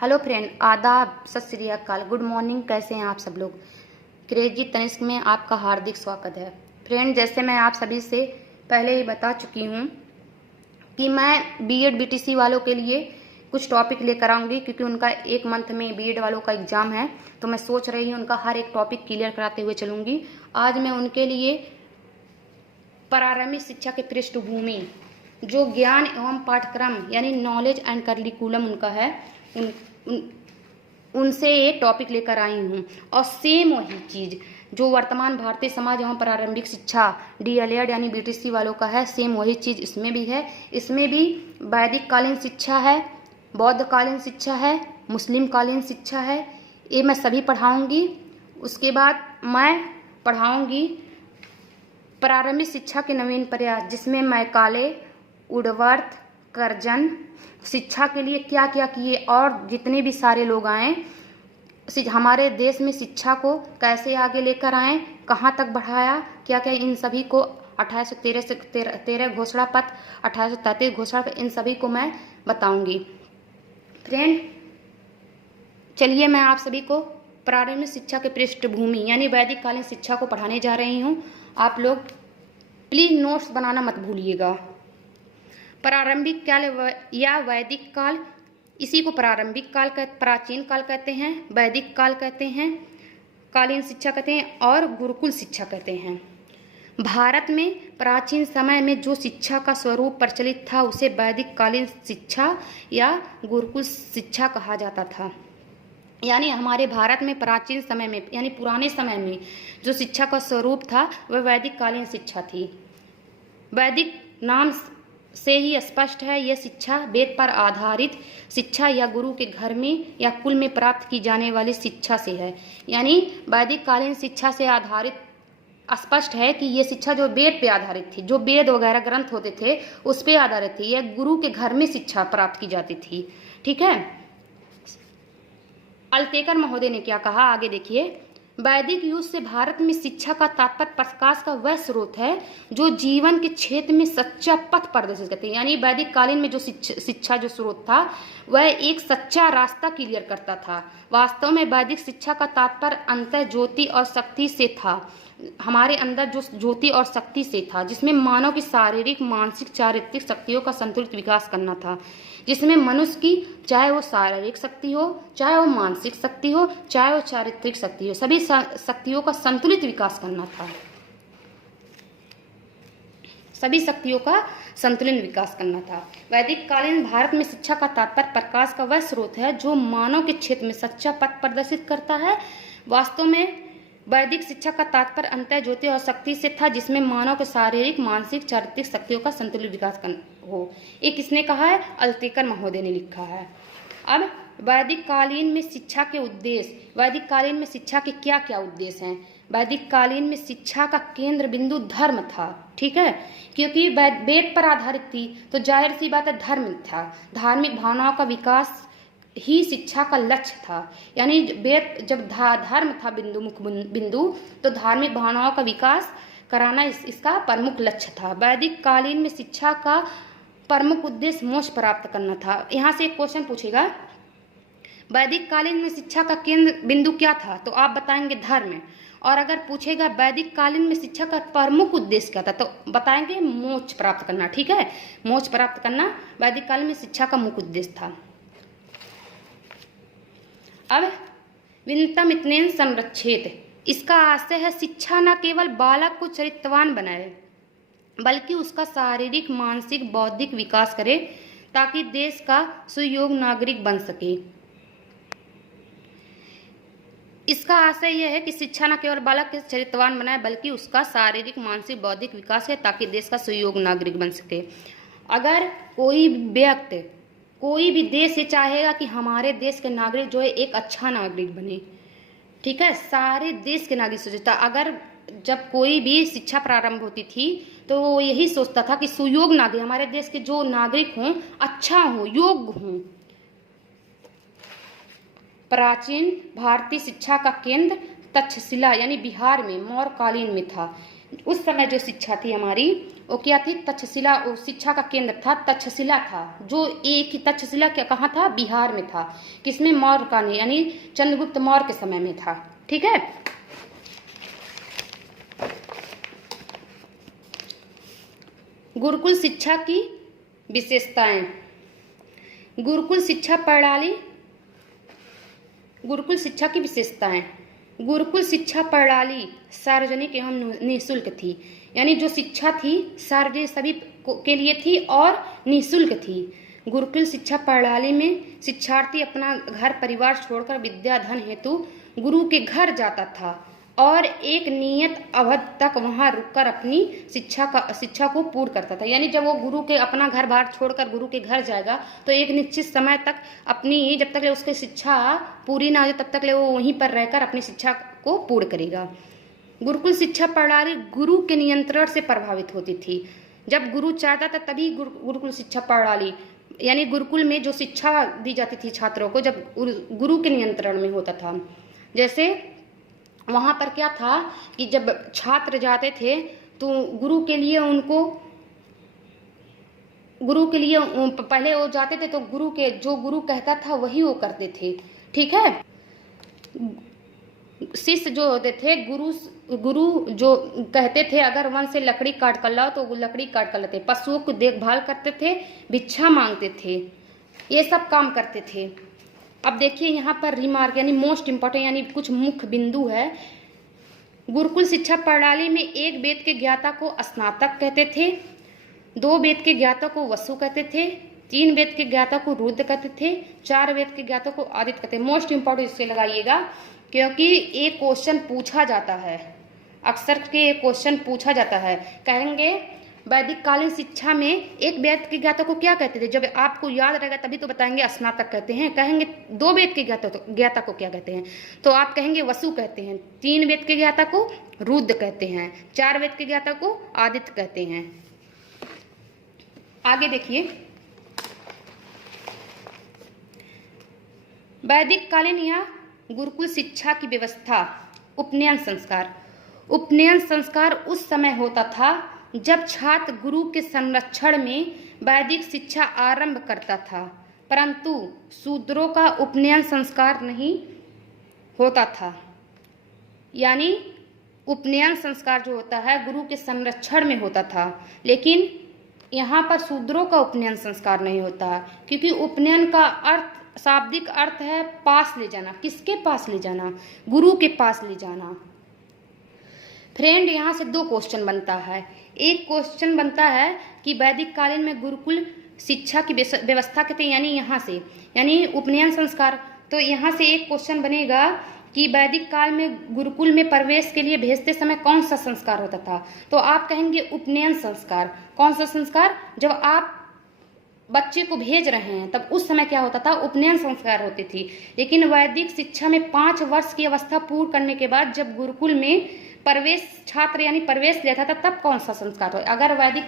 Hello friend, आदाब, सत श्री अकाल, गुड मॉर्निंग। कैसे हैं आप सब लोग। क्रेजी तनिष्क में आपका हार्दिक स्वागत है। फ्रेंड, जैसे मैं आप सभी से पहले ही बता चुकी हूँ कि मैं बीएड बीटीसी वालों के लिए कुछ टॉपिक लेकर आऊँगी, क्योंकि उनका एक मंथ में बीएड वालों का एग्ज़ाम है। तो मैं सोच रही हूँ उनका हर एक टॉपिक क्लियर कराते हुए चलूँगी। आज मैं उनके लिए प्रारंभिक शिक्षा के पृष्ठभूमि, जो ज्ञान एवं पाठ्यक्रम यानी नॉलेज एंड करिकुलम उनका है, उनसे एक टॉपिक लेकर आई हूँ। और सेम वही चीज़ जो वर्तमान भारतीय समाज एवं प्रारंभिक शिक्षा डीएलएड यानी बीटीसी वालों का है, सेम वही चीज़ इसमें भी है। इसमें भी वैदिक कालीन शिक्षा है, बौद्ध कालीन शिक्षा है, मुस्लिम कालीन शिक्षा है। ये मैं सभी पढ़ाऊँगी। उसके बाद मैं पढ़ाऊँगी प्रारंभिक शिक्षा के नवीन प्रयास, जिसमें मैकाले, वुडवर्थ, कर्जन शिक्षा के लिए क्या क्या किए और जितने भी सारे लोग आए हमारे देश में शिक्षा को कैसे आगे लेकर आए, कहाँ तक बढ़ाया, क्या क्या, इन सभी को 1813 घोषणा पत्र, 1833 घोषणा पत्र, इन सभी को मैं बताऊंगी। फ्रेंड, चलिए मैं आप सभी को प्रारंभिक शिक्षा के पृष्ठभूमि यानी वैदिक कालीन शिक्षा को पढ़ाने जा रही हूँ। आप लोग प्लीज़ नोट्स बनाना मत भूलिएगा। प्रारंभिक काल या वैदिक काल, इसी को प्रारंभिक काल प्राचीन काल कहते हैं, वैदिक काल कहते हैं, कालीन शिक्षा कहते हैं और गुरुकुल शिक्षा कहते हैं। भारत में प्राचीन समय में जो शिक्षा का स्वरूप प्रचलित था उसे वैदिक कालीन शिक्षा या गुरुकुल शिक्षा कहा जाता था। यानी हमारे भारत में प्राचीन समय में यानी पुराने समय में जो शिक्षा का स्वरूप था वह वैदिक कालीन शिक्षा थी। वैदिक नाम से ही स्पष्ट है, यह शिक्षा वेद पर आधारित शिक्षा या गुरु के घर में या कुल में प्राप्त की जाने वाली शिक्षा से है। यानी वैदिक कालीन शिक्षा से आधारित स्पष्ट है कि यह शिक्षा जो वेद पे आधारित थी, जो वेद वगैरह ग्रंथ होते थे उस पे आधारित थी। यह गुरु के घर में शिक्षा प्राप्त की जाती थी। ठीक है। अल्तेकर महोदय ने क्या कहा, आगे देखिए। वैदिक युग से भारत में शिक्षा का तात्पर्य प्रकाश का वह स्रोत है जो जीवन के क्षेत्र में सच्चा पथ प्रदर्शित करते हैं। यानी वैदिक कालीन में जो शिक्षा जो स्रोत था वह एक सच्चा रास्ता क्लियर करता था। वास्तव में वैदिक शिक्षा का तात्पर्य अंतर ज्योति और शक्ति से था। हमारे अंदर जो ज्योति और शक्ति से था, जिसमें मानव की शारीरिक, मानसिक, चारित्रिक शक्तियों का संतुलित विकास करना था। जिसमें मनुष्य की, चाहे वो शारीरिक शक्ति हो, चाहे वो मानसिक शक्ति हो, चाहे वो चारित्रिक शक्ति हो, सभी शक्तियों का संतुलित विकास करना था। सभी शक्तियों का संतुलित विकास करना था। वैदिक कालीन भारत में शिक्षा का तात्पर्य प्रकाश का वह स्रोत है जो मानव के क्षेत्र में सच्चा पथ प्रदर्शित करता है। वास्तव में वैदिक शिक्षा का तात्पर्य अंतर ज्योति और शक्ति से था, जिसमें मानव के शारीरिक, मानसिक, चारित्रिक शक्तियों का संतुलित विकास हो। ये किसने कहा है? अल्तेकर महोदय ने लिखा है। अब वैदिक कालीन में शिक्षा के उद्देश्य, वैदिक कालीन में शिक्षा के क्या क्या उद्देश्य हैं। वैदिक कालीन में शिक्षा का केंद्र बिंदु धर्म था। ठीक है, क्योंकि वेद पर आधारित थी तो जाहिर सी बात है धर्म था। धार्मिक भावनाओं का विकास ही शिक्षा का लक्ष्य था। यानी वेद जब धर्म था बिंदु, तो धार्मिक भावनाओं का विकास कराना इसका प्रमुख लक्ष्य था। वैदिक कालीन में शिक्षा का प्रमुख उद्देश्य मोक्ष प्राप्त करना था। यहाँ से एक क्वेश्चन पूछेगा, वैदिक कालीन में शिक्षा का केंद्र बिंदु क्या था, तो आप बताएंगे धर्म। और अगर पूछेगा वैदिक कालीन में शिक्षा का प्रमुख उद्देश्य क्या था, तो बताएंगे मोक्ष प्राप्त करना। ठीक है, मोक्ष प्राप्त करना वैदिक कालीन में शिक्षा का मुख्य उद्देश्य था। अब विनतम इतनेन संरक्षित, इसका आशय है शिक्षा न केवल बालक को चरित्रवान बनाए बल्कि उसका शारीरिक, मानसिक, बौद्धिक विकास करे ताकि देश का सुयोग्य नागरिक बन सके। इसका आशय यह है कि शिक्षा न केवल बालक के चरित्रवान बनाए बल्कि उसका शारीरिक, मानसिक, बौद्धिक विकास है ताकि देश का सुयोग्य नागरिक बन सके। अगर कोई व्यक्ति, कोई भी देश ये चाहेगा कि हमारे देश के नागरिक जो है एक अच्छा नागरिक बने। ठीक है, सारे देश के नागरिक सोचता, अगर जब कोई भी शिक्षा प्रारंभ होती थी तो वो यही सोचता था कि सुयोग्य नागरिक, हमारे देश के जो नागरिक हों अच्छा हों, योग्य हों। प्राचीन भारतीय शिक्षा का केंद्र तक्षशिला यानी बिहार में मौर्य कालीन में था। उस समय जो शिक्षा थी हमारी वो क्या थी, तक्षशिला, शिक्षा का केंद्र था तक्षशिला था, जो एक ही तक्षशिला क्या कहाँ था, बिहार में था। किसमें, मौर्य का नहीं, यानी चंद्रगुप्त मौर्य के समय में था। ठीक है। गुरुकुल शिक्षा की विशेषताएं। गुरुकुल शिक्षा प्रणाली, गुरुकुल शिक्षा की विशेषताएं। गुरुकुल शिक्षा प्रणाली सार्वजनिक एवं निःशुल्क थी, यानी जो शिक्षा थी सार्वजनिक सभी के लिए थी और निःशुल्क थी। गुरुकुल शिक्षा प्रणाली में शिक्षार्थी अपना घर परिवार छोड़कर विद्याधन हेतु गुरु के घर जाता था और एक नियत अवधि तक वहां रुककर अपनी शिक्षा को पूर्ण करता था। यानी जब वो गुरु के अपना घर बार छोड़कर गुरु के घर जाएगा तो एक निश्चित समय तक अपनी, जब तक उसकी शिक्षा पूरी ना हो तब तक वो वहीं पर रहकर अपनी शिक्षा को पूर्ण करेगा। गुरुकुल शिक्षा प्रणाली गुरु के नियंत्रण से प्रभावित होती थी। जब गुरु चाहता था तभी गुरुकुल शिक्षा प्रणाली, यानी गुरुकुल में जो शिक्षा दी जाती थी छात्रों को, जब गुरु के नियंत्रण में होता था। जैसे वहां पर क्या था कि जब छात्र जाते थे तो गुरु के लिए पहले वो जाते थे तो जो गुरु कहता था वही वो करते थे। ठीक है। शिष्य जो होते थे, गुरु जो कहते थे अगर वन से लकड़ी काट कर लाओ तो वो लकड़ी काट कर लाते, पशुओं की देखभाल करते थे, भिक्षा मांगते थे, ये सब काम करते थे। अब देखिए यहाँ पर रिमार्क यानी मोस्ट इम्पोर्टेंट यानी कुछ मुख्य बिंदु है। गुरुकुल शिक्षा प्रणाली में एक वेद के ज्ञाता को स्नातक कहते थे, 2 वेद के ज्ञाता को वसु कहते थे, 3 वेद के ज्ञाता को रुद्र कहते थे, 4 वेद के ज्ञाता को आदित्य कहते थे। मोस्ट इम्पोर्टेंट इससे लगाइएगा क्योंकि एक क्वेश्चन पूछा जाता है, अक्सर के क्वेश्चन पूछा जाता है। कहेंगे वैदिक कालीन शिक्षा में एक वेद के ज्ञाता को क्या कहते थे, जब आपको याद रहेगा तभी तो बताएंगे स्नातक कहते हैं। कहेंगे 2 वेद के ज्ञाता को क्या कहते हैं, तो आप कहेंगे वसु कहते हैं, 3 वेद के ज्ञाता को रुद्र कहते हैं, 4 वेद के ज्ञाता को आदित्य कहते हैं। आगे देखिए, वैदिक कालीन या गुरुकुल शिक्षा की व्यवस्था। उपनयन संस्कार। उपनयन संस्कार उस समय होता था जब छात्र गुरु के संरक्षण में वैदिक शिक्षा आरंभ करता था, परंतु शूद्रों का उपनयन संस्कार नहीं होता था। यानी उपनयन संस्कार जो होता है गुरु के संरक्षण में होता था, लेकिन यहाँ पर शूद्रों का उपनयन संस्कार नहीं होता, क्योंकि उपनयन का अर्थ, शाब्दिक अर्थ है पास ले जाना। किसके पास ले जाना, गुरु के पास ले जाना। फ्रेंड, यहाँ से 2 क्वेश्चन बनता है। एक क्वेश्चन बनता है कि वैदिक कालीन में गुरुकुल शिक्षा की व्यवस्था कहते हैं, यानी यहाँ से, यानी उपनयन संस्कार। तो यहाँ से एक क्वेश्चन बनेगा कि वैदिक काल में गुरुकुल में प्रवेश के लिए भेजते समय कौन सा संस्कार होता था, तो आप कहेंगे उपनयन संस्कार। कौन सा संस्कार, जब आप बच्चे को भेज रहे हैं तब उस समय क्या होता था, उपनयन संस्कार होती थी। लेकिन वैदिक शिक्षा में 5 वर्ष की अवस्था पूर्ण करने के बाद जब गुरुकुल में प्रवेश छात्र यानी प्रवेश लेता था तब कौन सा संस्कार हो। अगर वैदिक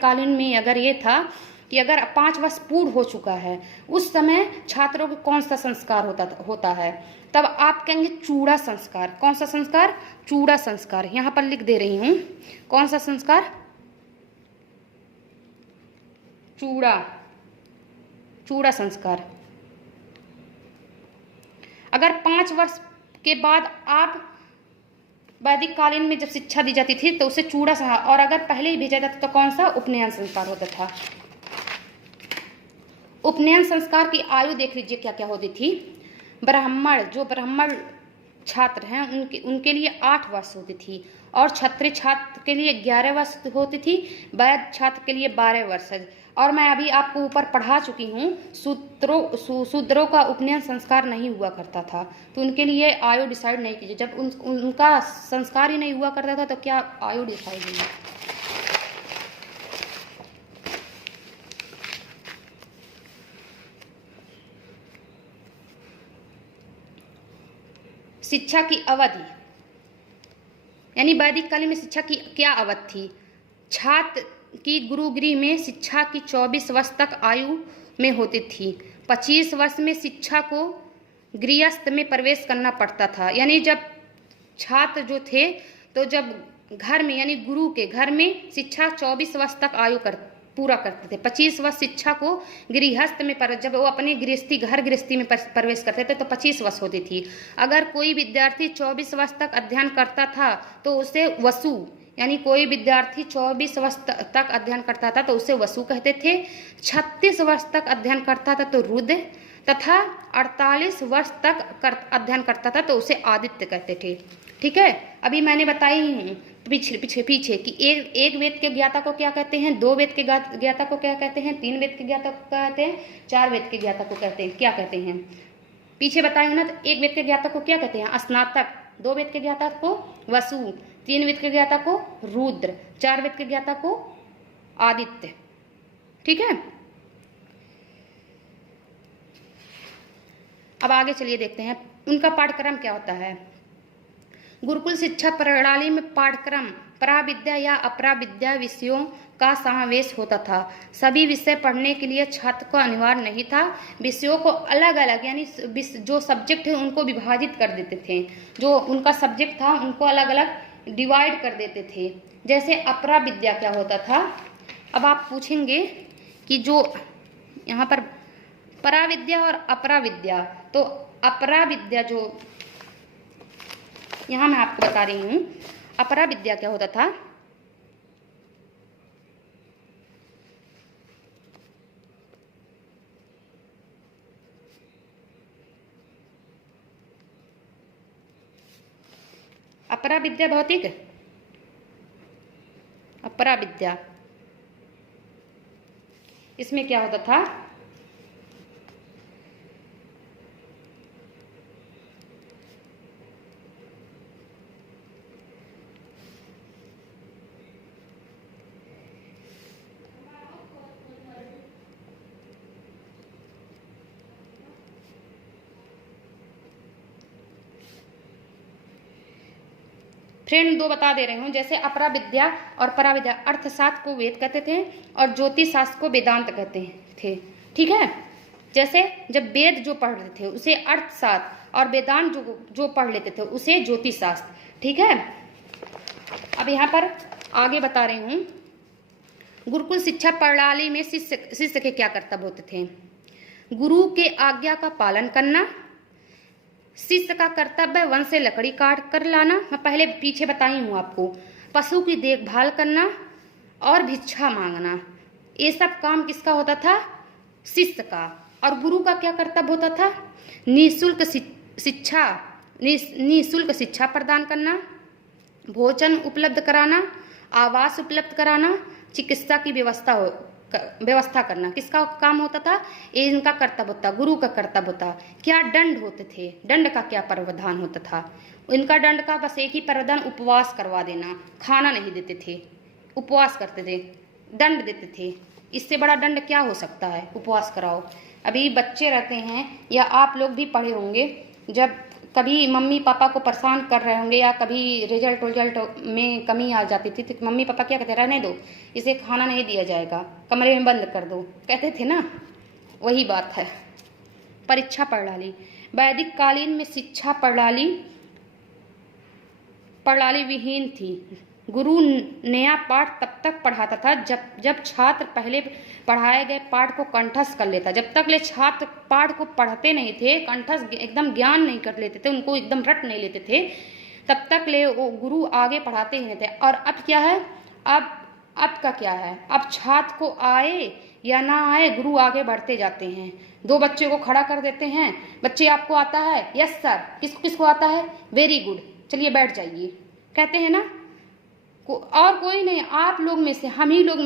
कालीन में अगर ये था कि अगर 5 वर्ष पूर्ण हो चुका है उस समय छात्रों को कौन सा संस्कार होता है, तब आप कहेंगे चूड़ा संस्कार। कौन सा संस्कार, चूड़ा संस्कार। यहाँ पर लिख दे रही हूँ, कौन सा संस्कार, चूड़ा संस्कार। अगर 5 वर्ष के बाद आप वैदिक कालीन में जब शिक्षा दी जाती थी तो उसे चूड़ा संस्कार, और अगर पहले ही भेजा जाता तो कौन सा, उपनयन संस्कार होता था। उपनयन संस्कार की आयु देख लीजिए क्या क्या होती थी। ब्राह्मण छात्र हैं उनके लिए 8 वर्ष होती थी, और क्षत्रिय छात्र के लिए 11 वर्ष होती थी, वैद्य छात्र के लिए 12 वर्ष। और मैं अभी आपको ऊपर पढ़ा चुकी हूँ, शूद्रों का उपनयन संस्कार नहीं हुआ करता था, तो उनके लिए आयु डिसाइड नहीं कीजिए। जब उनका संस्कार ही नहीं हुआ करता था तो क्या आयु डिसाइड होगी। शिक्षा की अवधि, यानी वैदिक काल में शिक्षा की क्या अवधि थी। छात्र की गुरुगृह में शिक्षा की 24 वर्ष तक आयु में होती थी। 25 वर्ष में शिक्षा को गृहस्थ में प्रवेश करना पड़ता था। यानी जब छात्र जो थे तो जब घर में यानी गुरु के घर में शिक्षा 24 वर्ष तक आयु पूरा करते थे। 25 वर्ष शिक्षा को गृहस्थ में जब वो अपने गृहस्थी में प्रवेश करते थे तो 25 वर्ष होती थी। अगर कोई विद्यार्थी 24 वर्ष तक अध्ययन करता था तो उसे वसु, यानी कोई विद्यार्थी 24 वर्ष तक अध्ययन करता था तो उसे वसु कहते थे। 36 वर्ष तक अध्ययन करता था तो रुद्र, तथा 48 वर्ष तक अध्ययन करता था तो उसे आदित्य कहते थे। ठीक है, अभी मैंने बताई हूँ पीछे कि एक वेद के ज्ञाता को क्या कहते हैं, 2 वेद के ज्ञाता को क्या कहते हैं, 3 वेद के ज्ञाता को क्या कहते हैं, 4 वेद के ज्ञाता को कहते हैं क्या कहते हैं। पीछे बताए ना, तो 1 वेद के ज्ञाता को क्या कहते हैं, स्नातक। 2 वेद के ज्ञाता को वसु, 3 वेद के ज्ञाता को रुद्र, 4 वेद के ज्ञाता को आदित्य। ठीक है, अब आगे चलिए देखते हैं उनका पाठ्यक्रम क्या होता है। गुरुकुल शिक्षा प्रणाली में पाठ्यक्रम पराविद्या या अपराविद्या विषयों का समावेश होता था। सभी विषय पढ़ने के लिए छात्र को अनिवार्य नहीं था। विषयों को अलग अलग यानी जो सब्जेक्ट है उनको विभाजित कर देते थे। जो उनका सब्जेक्ट था उनको अलग अलग डिवाइड कर देते थे। जैसे अपराविद्या क्या होता था, अब आप पूछेंगे कि जो यहाँ पर पराविद्या और अपराविद्या, तो अपराविद्या जो यहाँ मैं आपको बता रही हूँ, अपराविद्या क्या होता था, अपराविद्या भौतिक, अपराविद्या इसमें क्या होता था, फ्रेंड 2 बता दे रही हूँ। जैसे अपराविद्या और पराविद्या, अर्थशास्त्र को वेद कहते थे और ज्योतिष शास्त्र को वेदांत कहते थे। ठीक है, जैसे जब वेद जो पढ़ रहे थे उसे अर्थशास्त्र और वेदांत जो पढ़ लेते थे उसे ज्योतिष शास्त्र। ठीक है, अब यहाँ पर आगे बता रही हूँ, गुरुकुल शिक्षा प्रणाली में शिष्य के क्या कर्तव्य होते थे। गुरु के आज्ञा का पालन करना, शिष्य का कर्तव्य वन से लकड़ी काट कर लाना, मैं पहले पीछे बताई हूँ आपको, पशु की देखभाल करना और भिक्षा मांगना, ये सब काम किसका होता था, शिष्य का। और गुरु का क्या कर्तव्य होता था, निःशुल्क शिक्षा प्रदान करना, भोजन उपलब्ध कराना, आवास उपलब्ध कराना, चिकित्सा की व्यवस्था करना। किसका काम होता था, ये इनका कर्तव्य होता, गुरु का कर्तव्य होता। क्या दंड होते थे, दंड का क्या प्रावधान होता था, इनका दंड का बस एक ही प्रावधान, उपवास करवा देना, खाना नहीं देते थे, उपवास करते थे, दंड देते थे। इससे बड़ा दंड क्या हो सकता है, उपवास कराओ। अभी बच्चे रहते हैं या आप लोग भी पढ़े होंगे, जब कभी मम्मी पापा को परेशान कर रहे होंगे या कभी रिजल्ट में कमी आ जाती थी तो मम्मी पापा क्या कहते, रहने दो, इसे खाना नहीं दिया जाएगा, कमरे में बंद कर दो, कहते थे ना। वही बात है परीक्षा प्रणाली। वैदिक कालीन में शिक्षा प्रणाली विहीन थी। गुरु नया पाठ तब तक पढ़ाता था जब छात्र पहले पढ़ाए गए पाठ को कंठस्थ कर लेता। जब तक ले छात्र पाठ को पढ़ते नहीं थे, कंठस्थ एकदम ज्ञान नहीं कर लेते थे, उनको एकदम रट नहीं लेते थे, तब तक ले वो गुरु आगे पढ़ाते ही नहीं थे। और अब क्या है, अब का क्या है, अब छात्र को आए या ना आए, गुरु आगे बढ़ते जाते हैं। 2 बच्चे को खड़ा कर देते हैं, बच्चे आपको आता है, यस सर, किसको आता है, वेरी गुड, चलिए बैठ जाइए, कहते हैं ना। और कोई नहीं, आप लोग में से हम ही लोग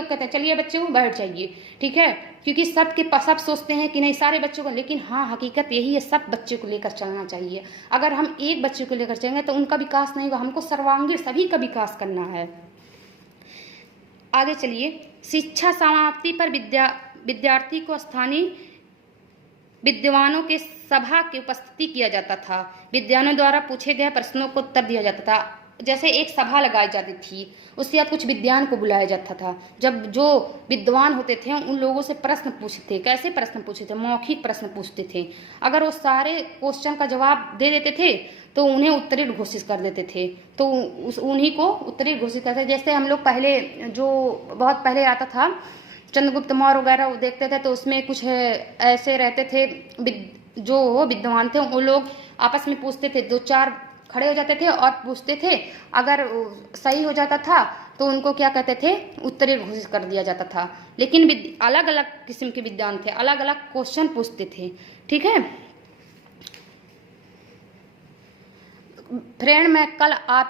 कहते हैं चलिए बच्चे को बैठ जाइए। ठीक है, क्योंकि सब सोचते हैं कि नहीं सारे बच्चों को, लेकिन हाँ हकीकत यही है, सब बच्चे को लेकर चलना चाहिए। अगर हम एक बच्चे को लेकर चलेंगे तो उनका विकास नहीं होगा, हमको सर्वांगीण सभी का विकास करना है। आगे चलिए, शिक्षा समाप्ति पर विद्यार्थी को स्थानीय विद्वानों के सभा की उपस्थिति किया जाता था। विद्वानों द्वारा पूछे गए प्रश्नों को उत्तर दिया जाता था। जैसे एक सभा लगाई जाती थी, उसके बाद कुछ विद्वान को बुलाया जाता था। जब जो विद्वान होते थे उन लोगों से प्रश्न पूछते थे। कैसे प्रश्न पूछते थे? मौखिक प्रश्न पूछते थे। अगर वो सारे क्वेश्चन का जवाब दे देते थे तो उन्हें उत्तरीण घोषित कर देते थे, तो उन्हीं को उत्तरीण घोषित करते थे। जैसे हम लोग पहले जो बहुत पहले आता था चंद्रगुप्त मौर्य वगैरह वो देखते थे, तो उसमें कुछ ऐसे रहते थे जो विद्वान थे, वो लोग आपस में पूछते थे, दो चार खड़े हो जाते थे और पूछते थे। अगर सही हो जाता था तो उनको क्या कहते थे? उत्तरीण घोषित कर दिया जाता था। लेकिन अलग अलग किस्म के विद्वान थे, अलग अलग क्वेश्चन पूछते थे। ठीक है फ्रेंड,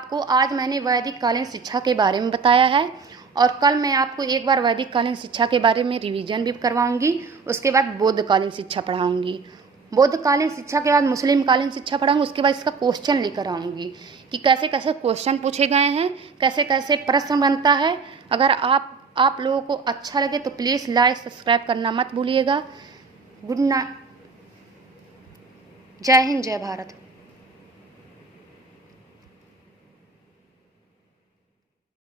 आज मैंने वैदिक कालीन शिक्षा के बारे में बताया है, और कल मैं आपको एक बार वैदिक कालीन शिक्षा के बारे में रिवीजन भी करवाऊंगी। उसके बाद बौद्ध कालीन शिक्षा पढ़ाऊंगी। बौद्ध कालीन शिक्षा के बाद मुस्लिम कालीन शिक्षा पढ़ाऊंगी। उसके बाद इसका क्वेश्चन लेकर आऊंगी कि कैसे कैसे क्वेश्चन पूछे गए हैं, कैसे कैसे प्रश्न बनता है। अगर आप लोगों को अच्छा लगे तो प्लीज़ लाइक सब्सक्राइब करना मत भूलिएगा। Good night. जय हिंद, जय भारत।